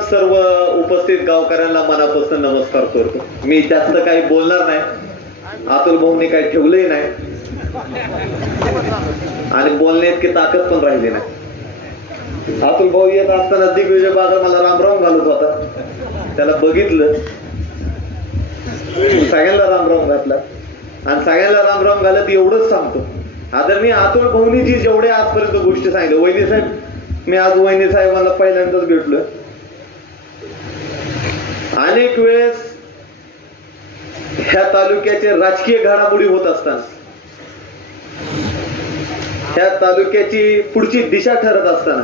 सर्व उपस्थित गावकऱ्यांना मनापासून नमस्कार करतो. मी जास्त काही बोलणार नाही. अतुल भाऊने काही ठेवलंही नाही. आणि बोलण्यात की ताकद पण राहिली नाही. अतुल भाऊ येत असताना दिग्विजय बाजा मला रामराम घालत होता. त्याला बघितलं. सगळ्यांना रामराम घातला. आणि सगळ्यांना रामराम घालत एवढंच सांगतो. आदरणीय अतुल भाऊनी जी जेवढे आजपर्यंत गोष्टी सांगितल्या वहिनी साहेब मी आज वहिनी साहेबांना पहिल्यांदाच भेटलोय. अनेक वेळेस ह्या तालुक्याचे राजकीय घडामोडी होत असताना ह्या तालुक्याची पुढची दिशा ठरत असताना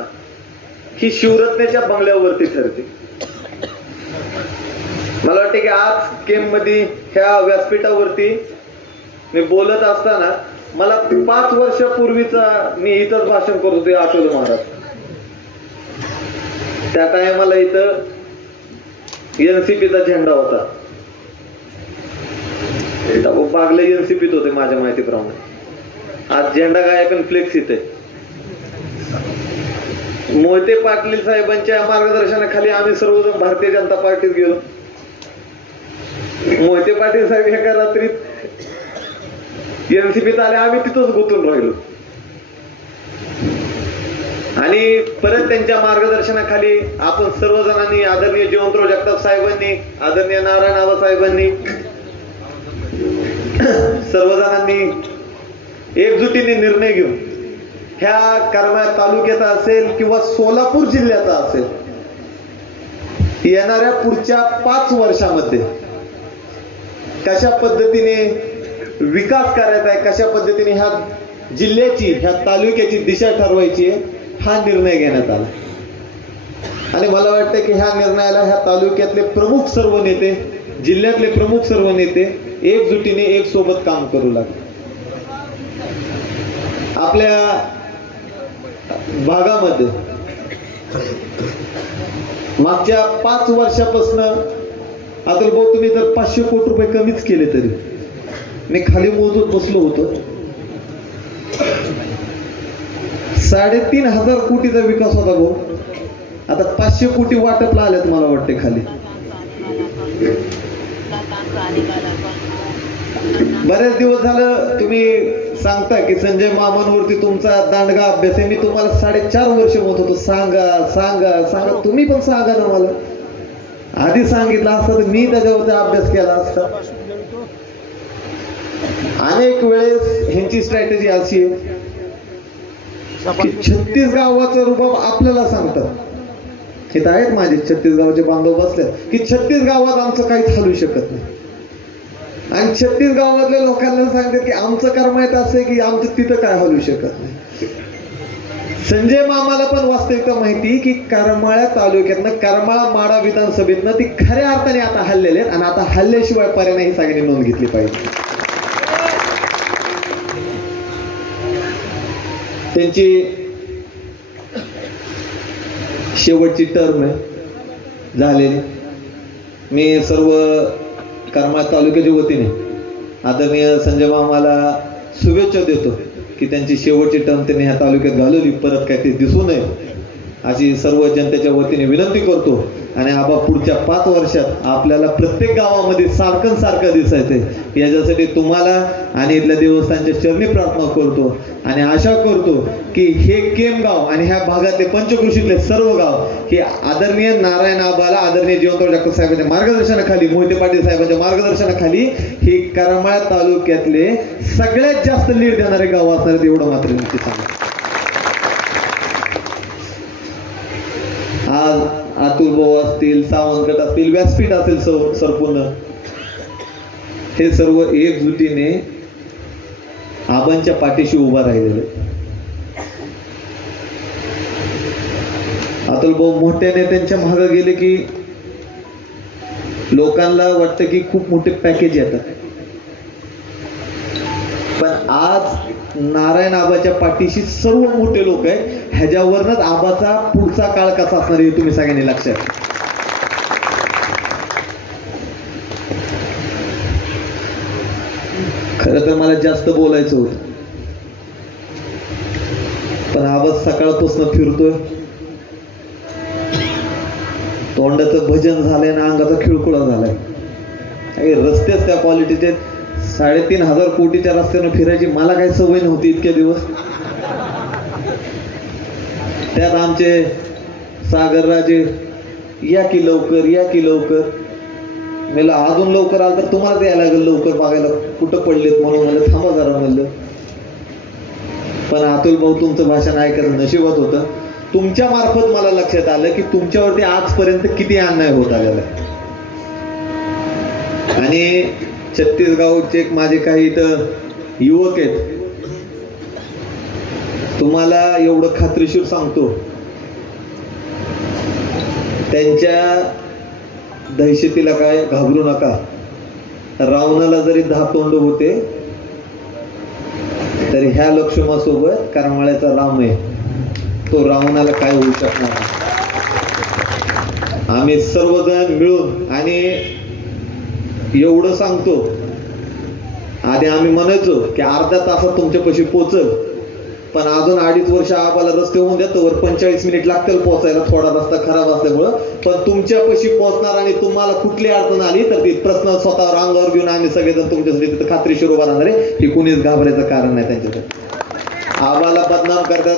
ही शिवरत्नेच्या बंगल्यावरती ठरते. मला वाटते की आज केममध्ये ह्या व्यासपीठावरती मी बोलत असताना मला पाच वर्षापूर्वीचा मी इथंच भाषण करत होते आठवलं महाराज. त्या टायमाला इथं एनसीपीचा झेंडा होता. बागले एनसीपीत होते माझ्या माहितीप्रमाणे. आज झेंडा काय पण फ्लेक्स इथे मोहिते पाटील साहेबांच्या मार्गदर्शनाखाली आम्ही सर्वजण भारतीय जनता पार्टीत गेलो. मोहिते पाटील साहेब एका रात्रीत एनसीपीत आले आम्ही तिथंच गुंतून राहिलो. आणि परत त्यांच्या मार्गदर्शनाखाली आपण सर्वजणांनी आदरणीय जयवंतराव जगताप साहेबांनी आदरणीय नारायण आबा साहेबांनी सर्वजणांनी एकजुटीने निर्णय घेऊन ह्या करमाळा तालुक्याचा असेल किंवा सोलापूर जिल्ह्याचा असेल येणाऱ्या पुढच्या पाच वर्षामध्ये कशा पद्धतीने विकास करायचा आहे कशा पद्धतीने ह्या जिल्ह्याची ह्या तालुक्याची दिशा ठरवायची आहे हा निर्णय घेण्यात आला. आणि मला वाटतं की ह्या निर्णयाला ह्या तालुक्यातले प्रमुख सर्व नेते जिल्ह्यातले प्रमुख सर्व नेते एकजुटीने एक सोबत काम करू लागले. आपल्या भागामध्ये मागच्या पाच वर्षापासून आता भाऊ तुम्ही जर पाचशे कोटी रुपये कमीच केले तरी. मी खाली मोजत बसलो होतो. साडेतीन हजार कोटीचा विकास होता भाऊ. आता पाचशे कोटी वाटपला आल्यात मला वाटते खाली. बरेच दिवस झालं तुम्ही सांगता की संजय मामांवरती तुमचा दांडगा अभ्यास आहे. मी तुम्हाला साडेचार वर्ष म्हणत होतो सांगा सांगा सांगा. तुम्ही पण सांगा ना मला. आधी सांगितलं असतं तर मी त्याच्यावरती अभ्यास केला असता. अनेक वेळेस ह्यांची स्ट्रॅटेजी अशी आहे. छत्तीस गावाचा रुबाब आपल्याला सांगतात इथं आहेत माझे छत्तीस गावाचे बांधव बसले की छत्तीस गावात आमचं काहीच हलू शकत नाही. आणि छत्तीस गावातल्या लोकांना सांगतात की आमचं कर्म येत असं की आमचं तिथं काय हलू शकत नाही. संजय मामाला पण वास्तविकता माहिती की करमाळ्या तालुक्यातनं करमाळा माडा विधानसभेतनं ती खऱ्या अर्थाने आता हल्लेले आहेत आणि आता हल्ल्याशिवाय पर्याय नाही सगळ्यांनी नोंद घेतली पाहिजे. त्यांची शेवटची टर्म आहे. झालेली. मी सर्व करमाळ तालुक्याच्या वतीने आदरणीय संजय मामाला शुभेच्छा देतो की त्यांची शेवटची टर्म त्यांनी ह्या तालुक्यात घालवली परत काय ते दिसू नये. अशी सर्व जनतेच्या वतीने विनंती करतो. आणि आबा पुढच्या पाच वर्षात आपल्याला प्रत्येक गावामध्ये सारखं सारखं दिसायचंय. याच्यासाठी तुम्हाला आणि इथल्या देवस्थानच्या चरणी प्रार्थना करतो. आणि आशा करतो की हे केम गाव आणि ह्या भागातले पंचकृषीतले सर्व गाव हे आदरणीय नारायण आबाला आदरणीय जीवनराव डॉक्टर साहेबांच्या मार्गदर्शनाखाली मोहिते पाटील साहेबांच्या मार्गदर्शनाखाली हे करमाळा तालुक्यातले सगळ्यात जास्त लीड देणारे गाव असणार एवढं मात्र नक्की सांगा आज अतुल असतील सावंतगट असतील व्यासपीठ असेल सर सरपूर्ण हे सर्व एकजुटीने आबांच्या पाठीशी उभा राहिलेले. अतुल भाऊ मोठ्या नेत्यांच्या मागे गेले की लोकांना वाटतं की खूप मोठे पॅकेज येतात. पण आज नारायण आबाच्या पाठीशी सर्व मोठे लोक आहे ह्याच्यावरनच आबाचा पुढचा काळ कसा असणार हे तुम्ही सगळ्यांनी लक्षात खर खरं तर मला जास्त बोलायचं होतं. पण आवाज सकाळपासून फिरतोय. तोंडाचं भजन झालंय ना अंगाचा खिळखुळा झालाय. रस्तेच त्या क्वालिटीचे साडेतीन हजार कोटीच्या रस्त्यानं फिरायची मला काही सवय नव्हती इतके दिवस. त्यात आमचे सागरराजे या की लवकर या की लवकर. मला अजून लवकर आलं तर तुम्हाला यायला लागेल लवकर बघायला. कुठं पडलेत म्हणून म्हणलं थांबा जरा म्हणलं. पण अतुल भाऊ तुमचं भाषण ऐकायचं नशिबात होतं. तुमच्या मार्फत मला लक्षात आलं की तुमच्यावरती आजपर्यंत किती अन्याय होत आलेला आहे. आणि छत्तीसगावचे एक माझे काही इथं युवक आहेत. तुम्हाला एवढं खात्रीशीर सांगतो. त्यांच्या दहशतीला काय घाबरू नका. रावणाला जरी दहा तोंड होते तरी ह्या लक्ष्मासोबत करमाळ्याचा राम आहे. तो रावणाला काय होऊ शकणार आम्ही सर्वजण मिळून आणि एवढं सांगतो. आधी आम्ही म्हणायचो की अर्ध्या तासात तुमच्यापाशी पोचल पण अजून अडीच वर्ष आम्हाला रस्ते होऊन देतो तर पंचेचाळीस मिनिट लागतील पोहोचायला. थोडा रस्ता खराब असल्यामुळं. पण तुमच्यापाशी पोहोचणार आणि तुम्हाला कुठली अडचण आली तर ती प्रश्न स्वतःवर अंगावर घेऊन आम्ही सगळेजण तुमच्यासाठी तिथं खात्रीशीर उभा राहणार आहे. हे कुणीच घाबरायचं कारण नाही त्यांच्यासाठी. आम्हाला बदनाम करतात.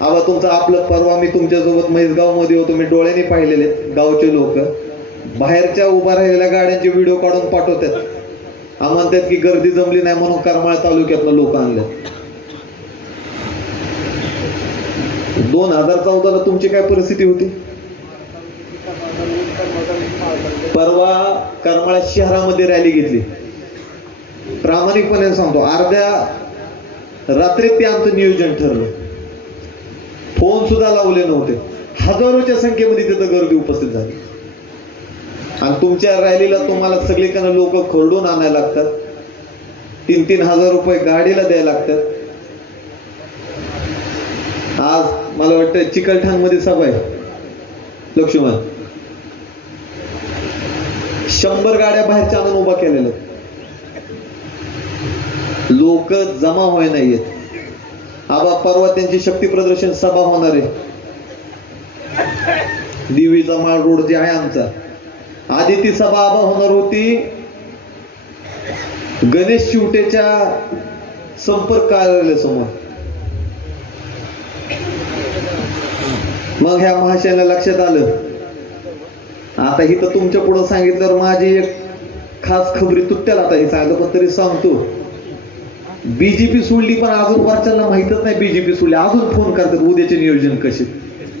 आबा तुमचं आपलं परवा मी तुमच्यासोबत म्हैसगावमध्ये होतो. मी डोळ्याने पाहिलेले गावचे लोक. बाहेरच्या उभा राहिलेल्या गाड्यांचे व्हिडिओ काढून पाठवतात. आम्हाला म्हणतात की गर्दी जमली नाही म्हणून करमाळ तालुक्यातनं लोक आणले दोन हजार चौदाला तुमची काय परिस्थिती होती? परवा करमाळा शहरामध्ये रॅली घेतली. प्रामाणिकपणे सांगतो अर्ध्या रात्रीत ते आमचं नियोजन ठरलं. फोन सुद्धा लावले नव्हते. हजारोच्या संख्येमध्ये तिथं गर्दी उपस्थित झाली. आणि तुमच्या रॅलीला तुम्हाला सगळीकडनं लोक खरडून आणायला लागतात. तीन तीन हजार रुपये गाडीला द्यायला लागतात. आज मला वाटतं चिकलठाणमध्ये सभा आहे. लक्ष्मण. शंभर गाड्या बाहेरच्या आणून उभा केलेल्या लोक जमा होय नाहीयेत. आबा परवा त्यांची शक्ती प्रदर्शन सभा होणार आहे. दिवीचा माळ रोड जे आहे आमचा. आधी ती सभा होणार होती. गणेश शिवटेच्या संपर्क कार्यालयासमोर मग ह्या महाशयाला लक्षात आलं. आता ही तर तुमच्या पुढं सांगितल्यावर माझी एक खास खबरी तुटत्याला आता हे सांगितलं पण तरी सांगतो. बीजेपी सोडली पण अजून वरच्यांना माहितच नाही बीजेपी सोडली. अजून फोन करतात उद्याचे नियोजन कसे?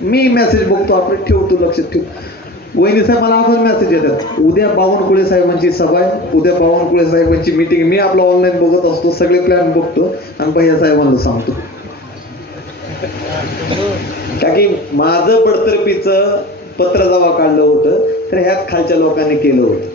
मी मेसेज बघतो आपण ठेवतो लक्षात ठेव वहिनी साहेब मला अजून मेसेज येतात. उद्या बावनकुळे साहेबांची सभा आहे. उद्या बावनकुळे साहेबांची मीटिंग मी आपला ऑनलाईन बघत असतो सगळे प्लॅन बघतो. आणि भैया साहेबांना सांगतो. का की माझं बडतर्फीचं पत्र जेव्हा काढलं होतं तर ह्याच खालच्या लोकांनी केलं होतं.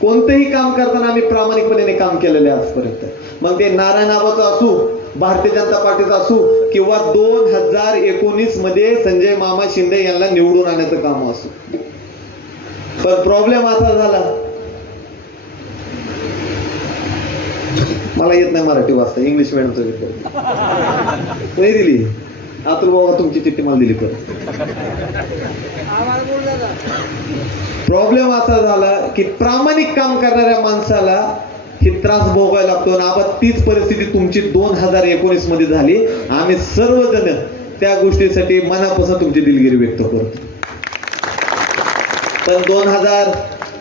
कोणतंही काम करताना आम्ही प्रामाणिकपणे काम केलेलं आहे आजपर्यंत. मग ते नारायण आबाचं असू भारतीय जनता पार्टीचं असू किंवा दोन हजार एकोणीसमध्ये संजय मामा शिंदे यांना निवडून आणण्याचं काम असू. पण प्रॉब्लेम असा झाला. मला येत नाही मराठी वाचता इंग्लिश मॅडमचं विद्यार्थी नाही दिली. अतुल बाबा तुमची चिठ्ठी मला दिली परत. प्रॉब्लेम असा झाला की प्रामाणिक काम करणाऱ्या माणसाला हे त्रास भोगायला लागतो आणि आपण तीच परिस्थिती तुमची दोन हजार एकोणीसमध्ये झाली. आम्ही सर्वजण त्या गोष्टीसाठी मनापासून तुमची दिलगिरी व्यक्त करतो. तर दोन हजार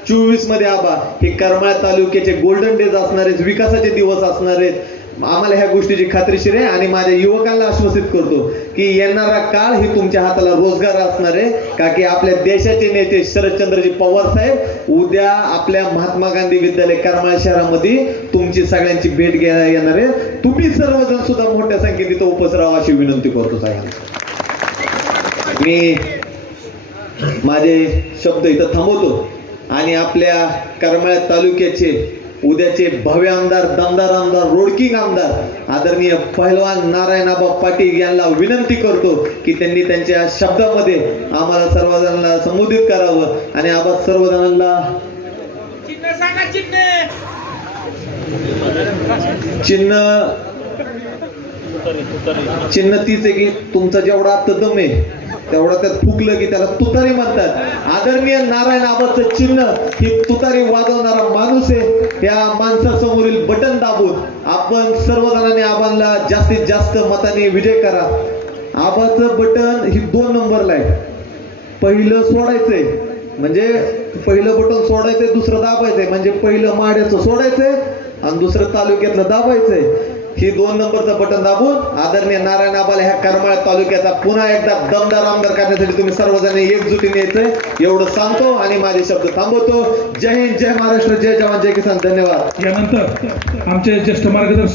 चोवीसमध्ये आबा हे करमाळ तालुक्याचे गोल्डन डेज असणार आहेत विकासाचे दिवस असणार आहेत आम्हाला ह्या गोष्टीची खात्रीशीर आहे आणि माझ्या युवकांना आश्वासित करतो की येणारा काळ ही तुमच्या हाताला रोजगार असणार आहे. का की आपल्या देशाचे नेते शरदचंद्रजी पवार साहेब उद्या आपल्या महात्मा गांधी विद्यालय करमाळ शहरामध्ये तुमची सगळ्यांची भेट घ्यायला येणार आहे. तुम्ही सर्वजण सुद्धा मोठ्या संख्येत तिथं उपस्थित अशी विनंती करतो सगळ्यांना मी माझे शब्द इथं थांबवतो. आणि आपल्या करमाळ्या तालुक्याचे उद्याचे भव्य आमदार दमदार आमदार रोडकिंग आमदार आदरणीय पहिलवान नारायणाबा पाटील यांना विनंती करतो की त्यांनी त्यांच्या शब्दामध्ये आम्हाला सर्वजणांना संबोधित करावं आणि आबा सर्वजणांना चिन्ह सांगा चिन्ह! तीच आहे की तुमचा जेवढा तदम आहे तेवढा त्यात फुकलं की त्याला तुतारी म्हणतात. आदरणीय नारायण आबाचं चिन्ह ही तुतारी वाजवणारा माणूस आहे. या माणसासमोरील बटन दाबून आपण सर्वजणांनी आबांना जास्तीत जास्त मताने विजय करा. आबाचं बटन ही दोन नंबरला आहे. पहिलं सोडायचंय. म्हणजे पहिलं बटन सोडायचंय दुसरं दाबायचंय. म्हणजे पहिलं माड्याचं सोडायचंय आणि दुसरं तालुक्यातलं दाबायचंय. ही दोन नंबरचं बटन दाबून आदरणीय नारायण आबाला ह्या करमाळ तालुक्याचा पुन्हा एकदा दमदार आमदार करण्यासाठी तुम्ही सर्वजण एकजुटीने येतोय. एवढं सांगतो आणि माझे शब्द थांबवतो. जय हिंद जय महाराष्ट्र जय जवान जय किसान. धन्यवाद. यानंतर आमचे ज्येष्ठ मार्गदर्शक